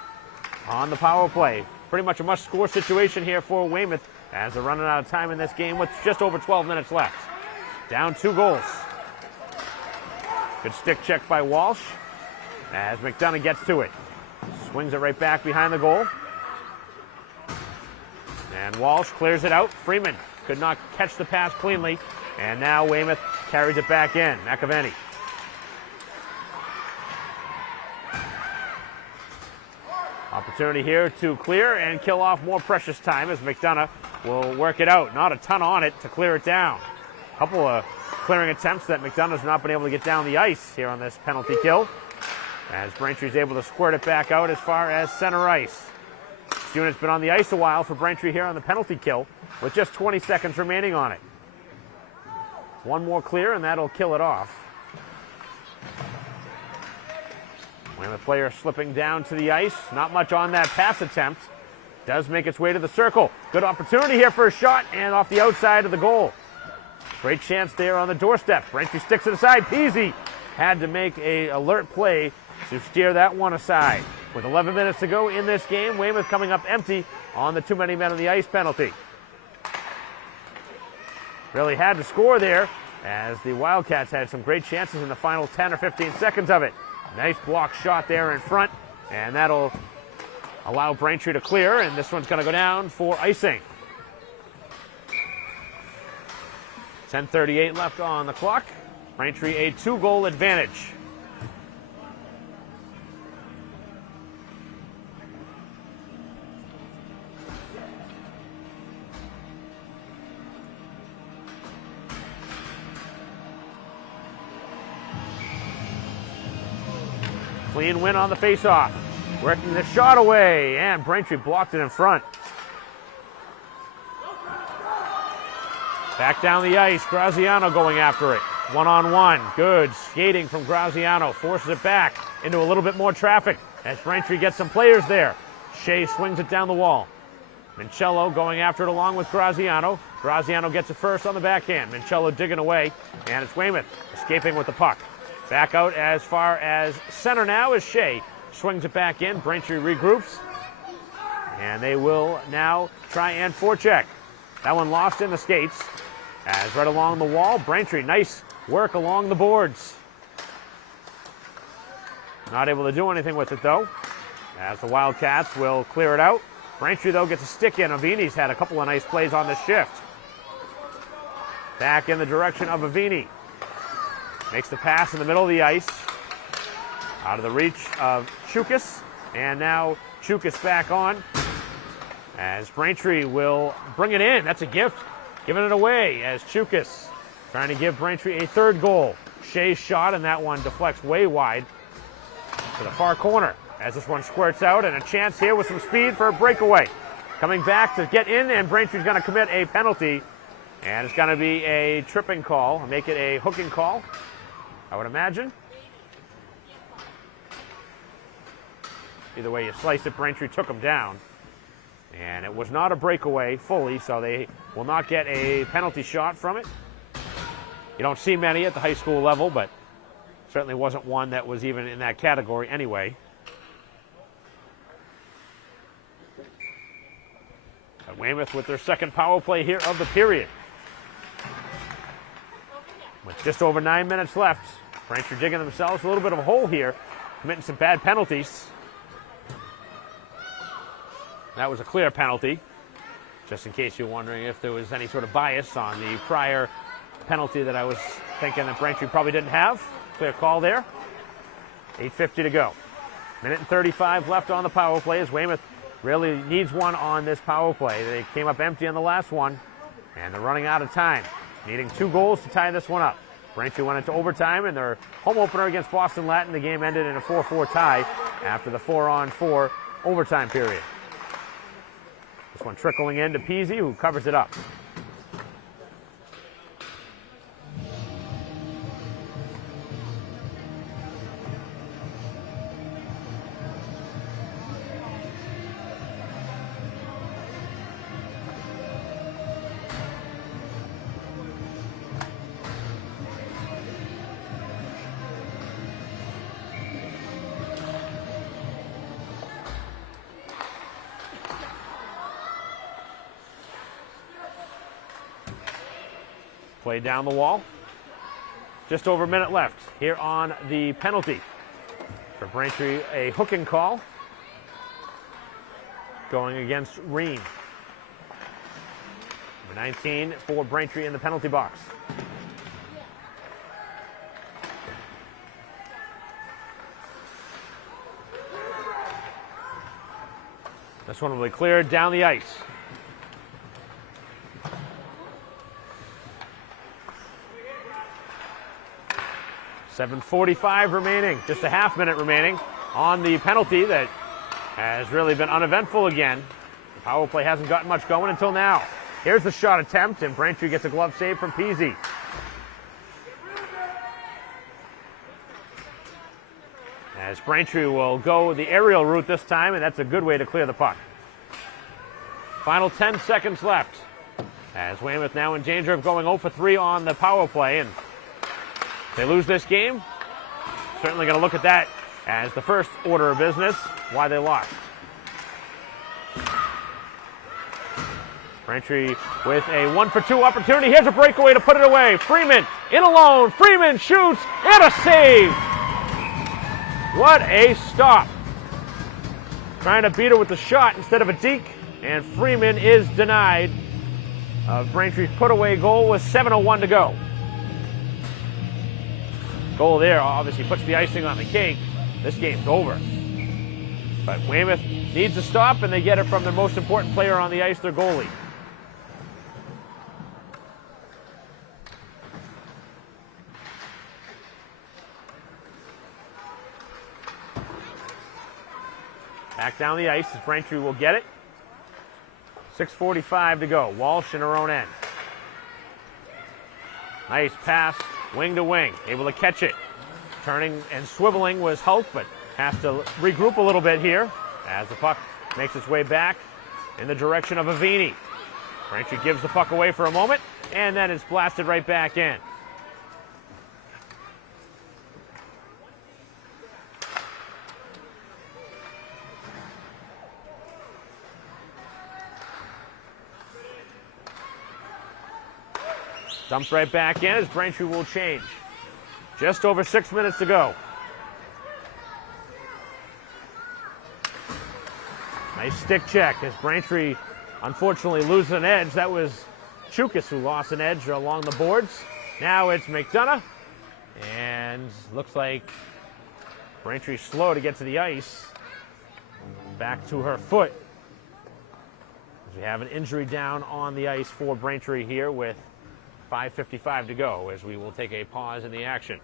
on the power play. Pretty much a must-score situation here for Weymouth as they're running out of time in this game with just over 12 minutes left. Down 2 goals. Good stick check by Walsh as McDonough gets to it. Swings it right back behind the goal. And Walsh clears it out. Freeman could not catch the pass cleanly, and now Weymouth carries it back in. McAvenny. Opportunity here to clear and kill off more precious time as McDonough will work it out. Not a ton on it to clear it down. A couple of clearing attempts that McDonough's not been able to get down the ice here on this penalty kill. As Braintree's able to squirt it back out as far as center ice. This unit's been on the ice a while for Braintree here on the penalty kill with just 20 seconds remaining on it. One more clear and that'll kill it off. Weymouth player slipping down to the ice. Not much on that pass attempt. Does make its way to the circle. Good opportunity here for a shot and off the outside of the goal. Great chance there on the doorstep. Braintree sticks it aside. Peasy had to make an alert play to steer that one aside. With 11 minutes to go in this game, Weymouth coming up empty on the too many men on the ice penalty. Really had to score there, as the Wildcats had some great chances in the final 10 or 15 seconds of it. Nice block shot there in front, and that'll allow Braintree to clear, and this one's going to go down for icing. 10:38 left on the clock. Braintree a 2-goal advantage. Clean win on the faceoff. Working the shot away, and Braintree blocked it in front. Back down the ice, Graziano going after it. One-on-one, good skating from Graziano. Forces it back into a little bit more traffic as Braintree gets some players there. Shea swings it down the wall. Mincello going after it along with Graziano. Graziano gets it first on the backhand. Mincello digging away, and it's Weymouth escaping with the puck. Back out as far as center now is Shea. Swings it back in. Braintree regroups. And they will now try and forecheck. That one lost in the skates. As right along the wall, Braintree, nice work along the boards. Not able to do anything with it, though, as the Wildcats will clear it out. Braintree, though, gets a stick in. Avini's had a couple of nice plays on this shift. Back in the direction of Avini. Makes the pass in the middle of the ice. Out of the reach of Chukas. And now Chukas back on. As Braintree will bring it in. That's a gift. Giving it away as Chukas trying to give Braintree a third goal. Shea's shot, and that one deflects way wide to the far corner as this one squirts out, and a chance here with some speed for a breakaway. Coming back to get in, and Braintree's going to commit a penalty, and it's going to be a tripping call, make it a hooking call, I would imagine. Either way you slice it, Braintree took him down. And it was not a breakaway fully, so they will not get a penalty shot from it. You don't see many at the high school level, but certainly wasn't one that was even in that category anyway. But Weymouth with their second power play here of the period. With just over 9 minutes left, Braintree digging themselves a little bit of a hole here, committing some bad penalties. That was a clear penalty, just in case you're wondering if there was any sort of bias on the prior penalty that I was thinking that Braintree probably didn't have. Clear call there. 8:50 to go. Minute and 35 left on the power play as Weymouth really needs one on this power play. They came up empty on the last one, and they're running out of time, needing 2 goals to tie this one up. Braintree went into overtime in their home opener against Boston Latin. The game ended in a 4-4 tie after the 4-on-4 overtime period. This one trickling in to Peasy, who covers it up. Play down the wall. Just over a minute left here on the penalty. For Braintree, a hooking call going against Reen. Number 19 for Braintree in the penalty box. This one will be cleared down the ice. .7:45 remaining, just a half minute remaining on the penalty that has really been uneventful again. The power play hasn't gotten much going until now. Here's the shot attempt, and Braintree gets a glove save from Peasy. As Braintree will go the aerial route this time, and that's a good way to clear the puck. Final 10 seconds left. As Weymouth now in danger of going 0 for 3 on the power play, and if they lose this game, certainly going to look at that as the first order of business, why they lost. Braintree with a 1-for-2 opportunity. Here's a breakaway to put it away. Freeman in alone. Freeman shoots and a save. What a stop. Trying to beat her with the shot instead of a deke, and Freeman is denied. Braintree's put-away goal with 7:01 to go. Goal there obviously puts the icing on the cake. This game's over. But Weymouth needs to stop, and they get it from their most important player on the ice, their goalie. Back down the ice as Braintree will get it. 6:45 to go. Walsh in her own end. Nice pass, wing to wing. Able to catch it. Turning and swiveling was Hulk, but has to regroup a little bit here as the puck makes its way back in the direction of Avini. Braintree gives the puck away for a moment, and then it's blasted right back in. Dumps right back in as Braintree will change. Just over 6 minutes to go. Nice stick check as Braintree unfortunately loses an edge. That was Chukas who lost an edge along the boards. Now it's McDonough. And looks like Braintree's slow to get to the ice. Back to her foot. As we have an injury down on the ice for Braintree here with 5:55 to go as we will take a pause in the action.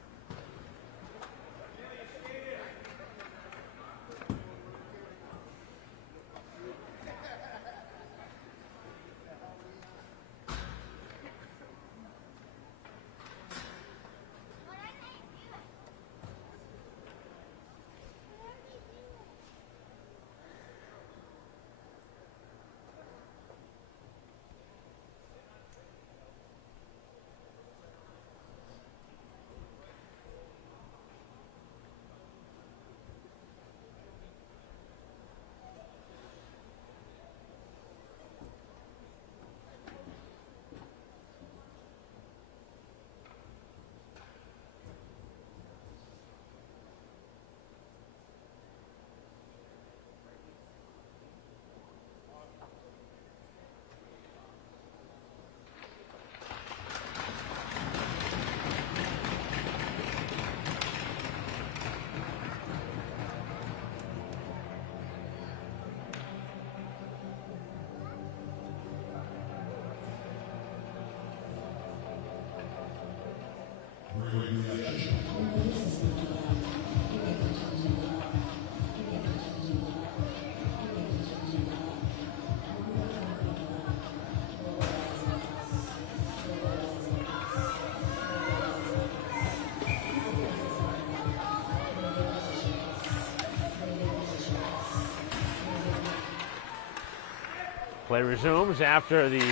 Play resumes after the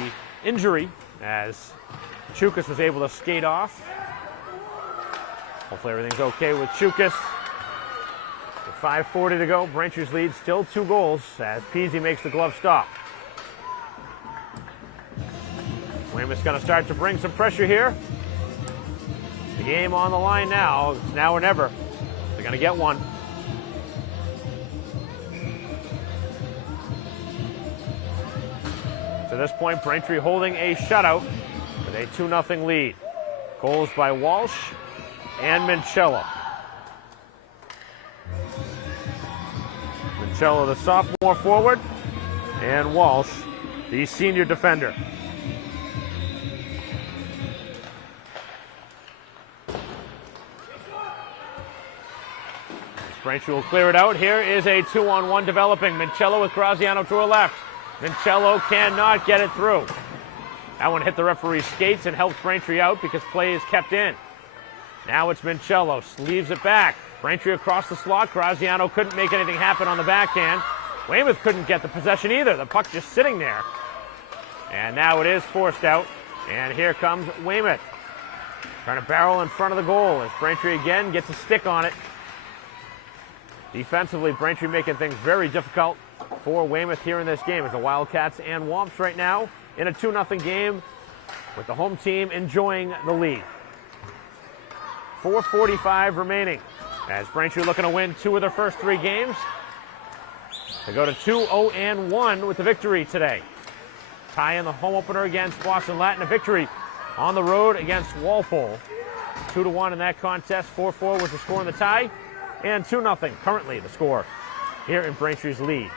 injury as Chukas was able to skate off. Hopefully everything's okay with Chukas. With 5:40 to go, Braintree's lead still 2 goals as Peasy makes the glove stop. Weymouth's going to start to bring some pressure here. The game on the line now. It's now or never. They're going to get one. To this point, Braintree holding a shutout with a 2-0 lead. Goals by Walsh and Mincello. Mincello, the sophomore forward, and Walsh, the senior defender. Braintree will clear it out. Here is a 2-on-1 developing. Mincello with Graziano to her left. Mincello cannot get it through. That one hit the referee's skates and helps Braintree out because play is kept in. Now it's Mincello, leaves it back. Braintree across the slot. Graziano couldn't make anything happen on the backhand. Weymouth couldn't get the possession either. The puck just sitting there. And now it is forced out. And here comes Weymouth. Trying to barrel in front of the goal as Braintree again gets a stick on it. Defensively, Braintree making things very difficult for Weymouth here in this game as the Wildcats and Womps right now in a 2-0 game with the home team enjoying the lead. 4:45 remaining as Braintree looking to win 2 of their first 3 games. They go to 2-0-1 with the victory today. Tie in the home opener against Boston Latin, a victory on the road against Walpole. 2-1 in that contest. 4-4 was the score in the tie, and 2-0 currently the score here in Braintree's lead.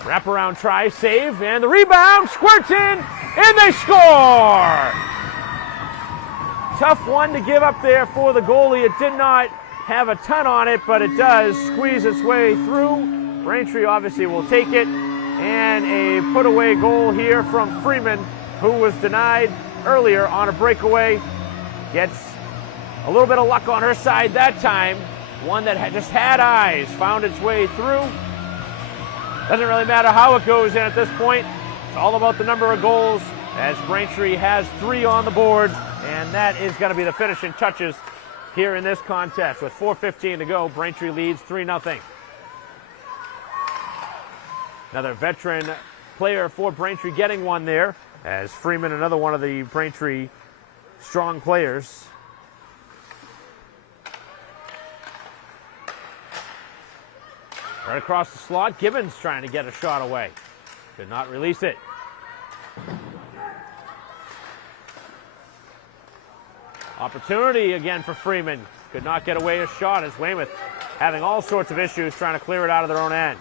Wraparound try, save, and the rebound squirts in, and they score! Tough one to give up there for the goalie. It did not have a ton on it, but it does squeeze its way through. Braintree obviously will take it, and a put-away goal here from Freeman, who was denied earlier on a breakaway. Gets a little bit of luck on her side that time. One that just had eyes, found its way through. Doesn't really matter how it goes in at this point. It's all about the number of goals, as Braintree has 3 on the board, and that is going to be the finishing touches here in this contest. With 4:15 to go, Braintree leads 3-0. Another veteran player for Braintree getting one there, as Freeman, another one of the Braintree strong players. Right across the slot, Gibbons trying to get a shot away. Could not release it. Opportunity again for Freeman. Could not get away a shot as Weymouth having all sorts of issues trying to clear it out of their own end.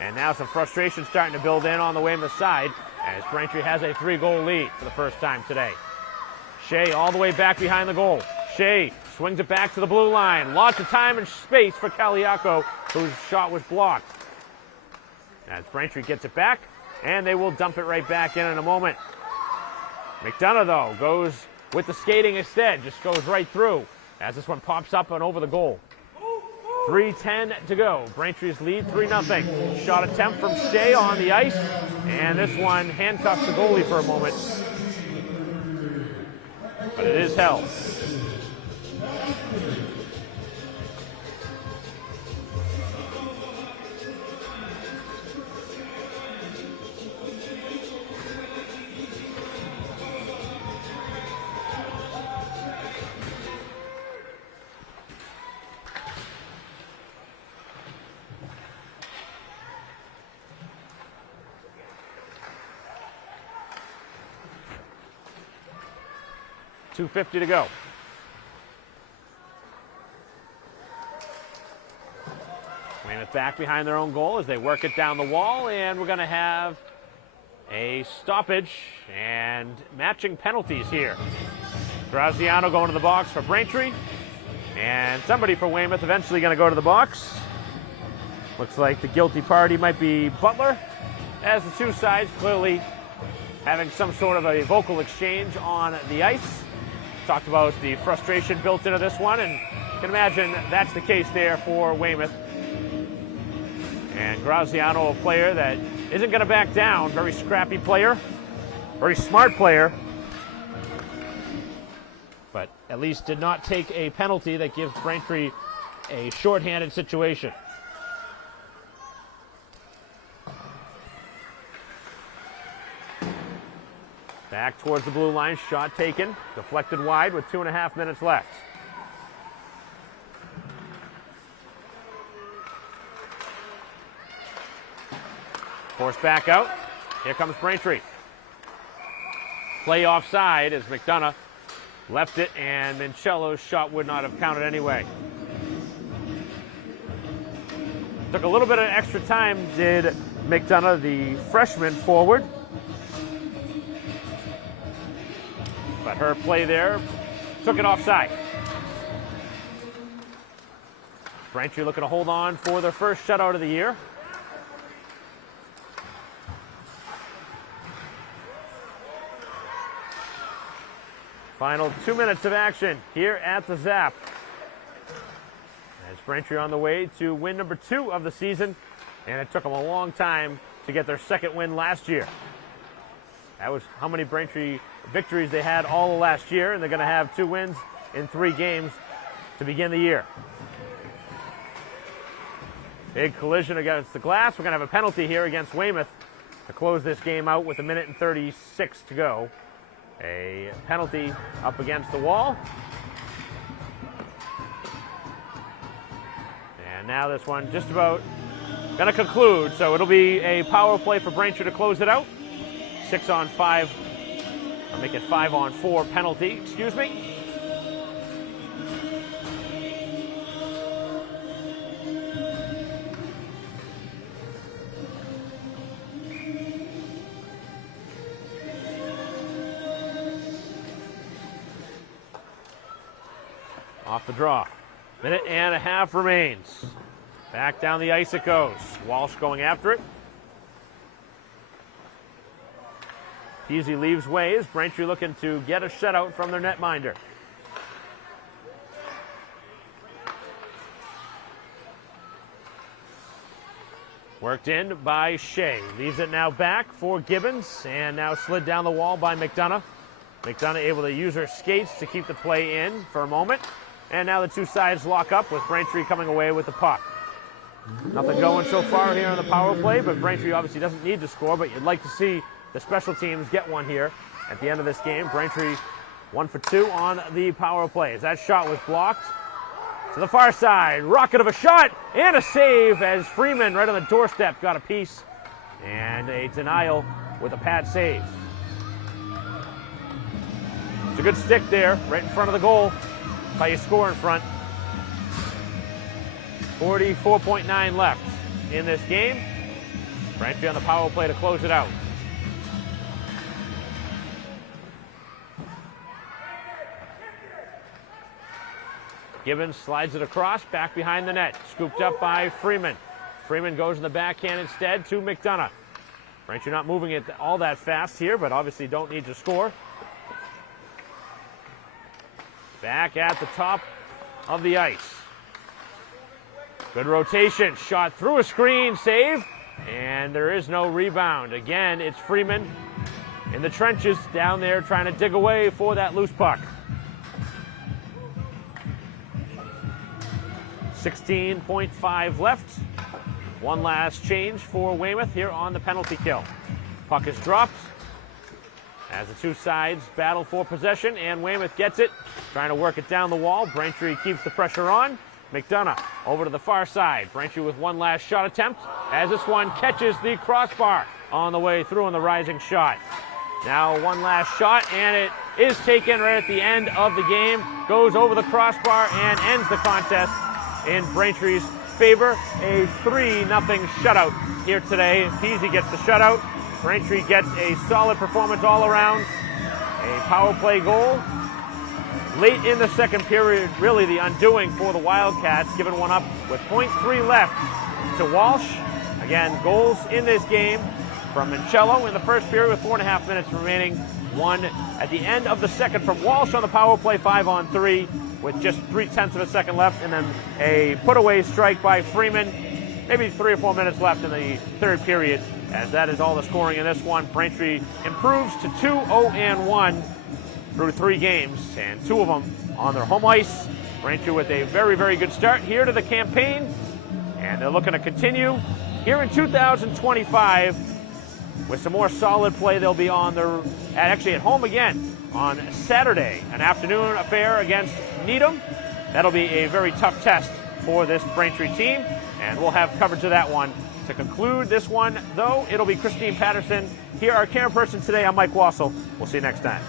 And now some frustration starting to build in on the Weymouth side as Braintree has a 3-goal lead for the first time today. Shea all the way back behind the goal. Shea swings it back to the blue line. Lots of time and space for Kaliako, whose shot was blocked. As Braintree gets it back, and they will dump it right back in a moment. McDonough, though, goes with the skating instead. Just goes right through as this one pops up and over the goal. 3:10 to go. Braintree's lead 3-0. Shot attempt from Shea on the ice, and this one handcuffs the goalie for a moment. But it is held. .250 to go. Weymouth back behind their own goal as they work it down the wall, and we're going to have a stoppage and matching penalties here. Graziano going to the box for Braintree, and somebody for Weymouth eventually going to go to the box. Looks like the guilty party might be Butler, as the two sides clearly having some sort of a vocal exchange on the ice. Talked about the frustration built into this one, and you can imagine that's the case there for Weymouth. And Graziano, a player that isn't going to back down, very scrappy player, very smart player, but at least did not take a penalty that gives Braintree a shorthanded situation. Back towards the blue line, shot taken, deflected wide with 2.5 minutes left. Forced back out. Here comes Braintree. Play offside as McDonough left it, and Mincello's shot would not have counted anyway. Took a little bit of extra time, did McDonough, the freshman forward. But her play there took it offside. Braintree looking to hold on for their first shutout of the year. Final 2 minutes of action here at the Zap. As Braintree on the way to win number 2 of the season, and it took them a long time to get their second win last year. That was how many Braintree victories they had all of last year, and they're going to have 2 wins in 3 games to begin the year. Big collision against the glass. We're going to have a penalty here against Weymouth to close this game out with 1:36 to go. A penalty up against the wall. And now this one just about going to conclude. So it'll be a power play for Braintree to close it out. 6-on-5, or make it 5-on-4 penalty, excuse me. Off the draw. 1.5 remains. Back down the ice it goes. Walsh going after it. Peasy leaves ways. Braintree looking to get a shutout from their netminder. Worked in by Shea. Leaves it now back for Gibbons. And now slid down the wall by McDonough. McDonough able to use her skates to keep the play in for a moment. And now the two sides lock up with Braintree coming away with the puck. Nothing going so far here on the power play, but Braintree obviously doesn't need to score, but you'd like to see the special teams get one here at the end of this game. Braintree 1 for 2 on the power plays. That shot was blocked to the far side. Rocket of a shot and a save as Freeman right on the doorstep got a piece. And a denial with a pad save. It's a good stick there, right in front of the goal. How you score in front. 44.9 left in this game. Braintree on the power play to close it out. Gibbons slides it across, back behind the net. Scooped up by Freeman. Freeman goes in the backhand instead to McDonough. Braintree not moving it all that fast here, but obviously don't need to score. Back at the top of the ice. Good rotation, shot through a screen, save, and there is no rebound. Again, it's Freeman in the trenches down there trying to dig away for that loose puck. 16.5 left. One last change for Weymouth here on the penalty kill. Puck is dropped as the two sides battle for possession, and Weymouth gets it, trying to work it down the wall. Braintree keeps the pressure on. McDonough over to the far side. Braintree with one last shot attempt as this one catches the crossbar on the way through on the rising shot. Now one last shot, and it is taken right at the end of the game. Goes over the crossbar and ends the contest in Braintree's favor. A 3-0 shutout here today. Peasy gets the shutout. Braintree gets a solid performance all around. A power play goal. Late in the second period, really the undoing for the Wildcats, giving one up with 0.3 left to Walsh. Again, goals in this game from Mancello in the first period with 4.5 minutes remaining. One at the end of the second from Walsh on the power play, 5-on-3 with just 0.3 of a second left, and then a put-away strike by Freeman. Maybe 3 or 4 minutes left in the third period, as that is all the scoring in this one. Braintree improves to 2-0-1 through 3 games, and 2 of them on their home ice. Braintree with a very, very good start here to the campaign, and they're looking to continue here in 2025 with some more solid play. They'll be on their, actually at home again on Saturday, an afternoon affair against Needham. That'll be a very tough test for this Braintree team, and we'll have coverage of that one. To conclude this one, though, it'll be Christine Patterson. Here, our camera person today, I'm Mike Wassel. We'll see you next time.